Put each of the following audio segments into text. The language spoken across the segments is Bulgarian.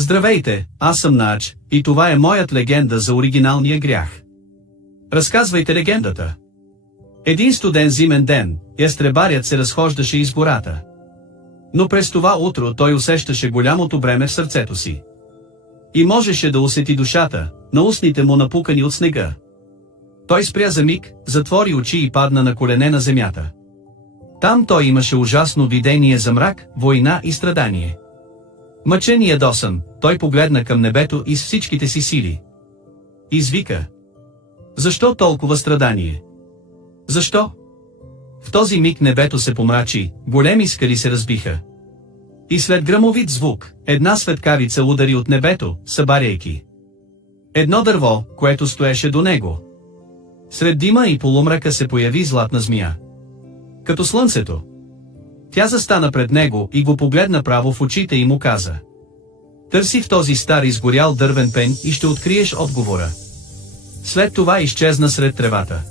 Здравейте, аз съм Нач, и това е моят легенда за оригиналния грях. Разказвайте легендата. Един студен зимен ден, ястребарят се разхождаше из гората. Но през това утро той усещаше голямото бреме в сърцето си. И можеше да усети душата, на устните му напукани от снега. Той спря за миг, затвори очи и падна на колене на земята. Там той имаше ужасно видение за мрак, война и страдание. Мъчен и ядосан, той погледна към небето и с всичките си сили. Извика: защо толкова страдание? Защо? В този миг небето се помрачи, големи скали се разбиха. И след гръмовит звук, една светкавица удари от небето, събаряйки едно дърво, което стоеше до него. Сред дима и полумрака се появи златна змия. Като слънцето. Тя застана пред него и го погледна право в очите и му каза: търси в този стар изгорял дървен пен и ще откриеш отговора. След това изчезна сред тревата.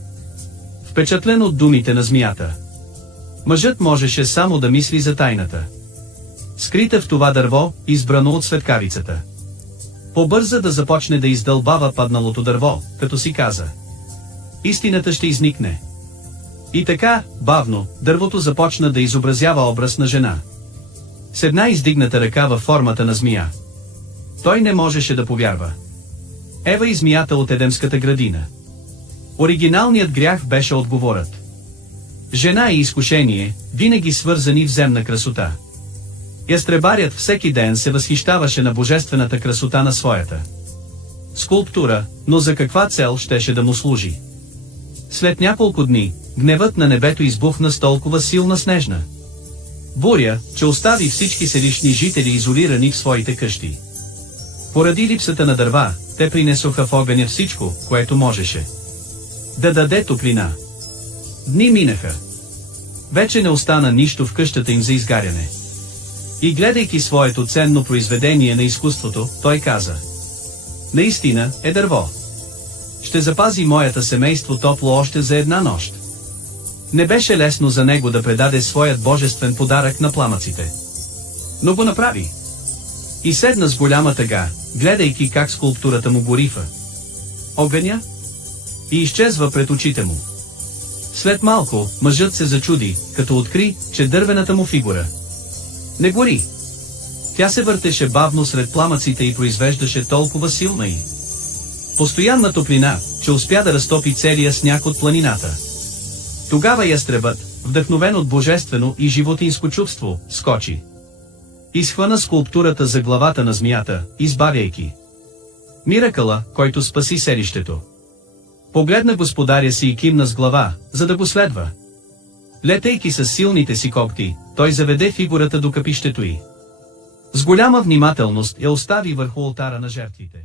Впечатлен от думите на змията, мъжът можеше само да мисли за тайната, скрита в това дърво, избрано от светкавицата. Побърза да започне да издълбава падналото дърво, като си каза: истината ще изникне. И така, бавно, дървото започна да изобразява образ на жена. С една издигната ръка във формата на змия. Той не можеше да повярва. Ева и змията от Едемската градина. Оригиналният грях беше отговорът. Жена и изкушение, винаги свързани в земна красота. Ястребарят всеки ден се възхищаваше на божествената красота на своята скулптура, но за каква цел щеше да му служи? След няколко дни, гневът на небето избухна с толкова силна снежна буря, че остави всички селищни жители изолирани в своите къщи. Поради липсата на дърва, те принесоха в огъня всичко, което можеше да даде топлина. Дни минаха. Вече не остана нищо в къщата им за изгаряне. И гледайки своето ценно произведение на изкуството, той каза: наистина е дърво. Ще запази моята семейство топло още за една нощ. Не беше лесно за него да предаде своят божествен подарък на пламъците. Но го направи. И седна с голяма тъга, гледайки как скулптурата му гори в огъня и изчезва пред очите му. След малко, мъжът се зачуди, като откри, че дървената му фигура не гори. Тя се въртеше бавно сред пламъците и произвеждаше толкова силна и постоянна топлина, че успя да разтопи целия сняг от планината. Тогава ястребът, вдъхновен от божествено и животинско чувство, скочи. Изхвана скулптурата за главата на змията, избавяйки миракъла, който спаси селището. Погледна господаря си и кимна с глава, за да го следва. Летейки с силните си когти, той заведе фигурата до капището й. С голяма внимателност я остави върху олтара на жертвите.